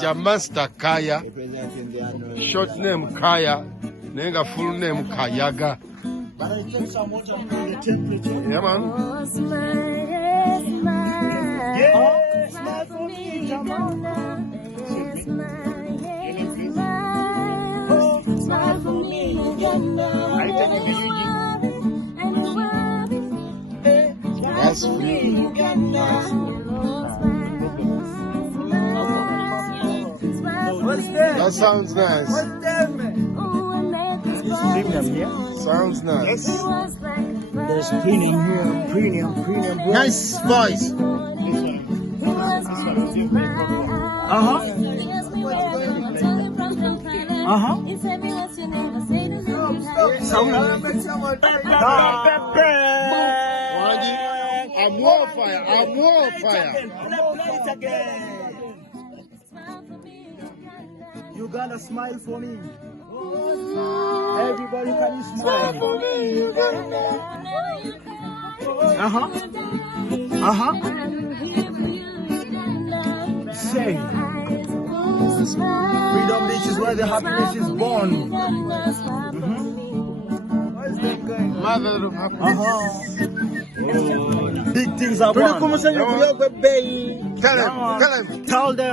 Ja Master Kaya, short name Kaya, nenga full name Kayaga. But I take some water and bring the temperature. Yeah, man. Yeah, smile for me, Jamal. Oh, smile for me, Uganda. That's free. What's that? That sounds nice. What's that, man? Premium, yeah? Sounds nice. There's premium here, premium. Bro. Nice voice. I'm more fire. Play it again. You gotta smile for me. Everybody, can you smile for me? Say, Freedom Beach is where the happiness is born. Mother of happiness. Big things are born. Tell him. Tell them.